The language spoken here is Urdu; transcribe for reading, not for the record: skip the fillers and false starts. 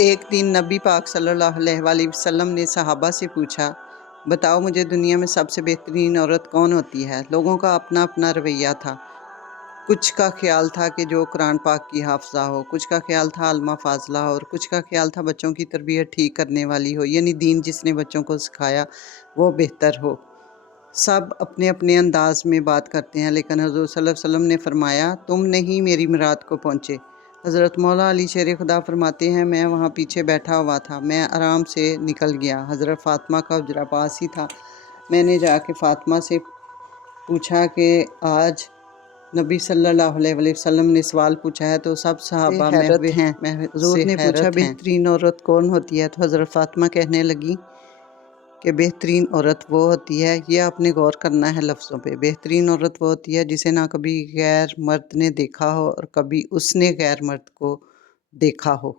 ایک دن نبی پاک صلی اللہ علیہ وآلہ وسلم نے صحابہ سے پوچھا، بتاؤ مجھے دنیا میں سب سے بہترین عورت کون ہوتی ہے؟ لوگوں کا اپنا اپنا رویہ تھا۔ کچھ کا خیال تھا کہ جو قرآن پاک کی حافظہ ہو، کچھ کا خیال تھا عالمہ فاضلہ ہو، اور کچھ کا خیال تھا بچوں کی تربیت ٹھیک کرنے والی ہو، یعنی دین جس نے بچوں کو سکھایا وہ بہتر ہو۔ سب اپنے اپنے انداز میں بات کرتے ہیں، لیکن حضور صلی اللہ علیہ وسلم نے فرمایا، تم نہیں میری مراد کو پہنچے۔ حضرت مولا علی شیر خدا فرماتے ہیں، میں وہاں پیچھے بیٹھا ہوا تھا، میں آرام سے نکل گیا۔ حضرت فاطمہ کا حجرہ پاس ہی تھا۔ میں نے جا کے فاطمہ سے پوچھا کہ آج نبی صلی اللہ علیہ وآلہ وسلم نے سوال پوچھا ہے تو سب صحابہ حیرت ہیں۔ حضور نے پوچھا بہترین عورت کون ہوتی ہے؟ تو حضرت فاطمہ کہنے لگی کہ بہترین عورت وہ ہوتی ہے، یہ آپ نے غور کرنا ہے لفظوں پہ، بہترین عورت وہ ہوتی ہے جسے نہ کبھی غیر مرد نے دیکھا ہو اور کبھی اس نے غیر مرد کو دیکھا ہو۔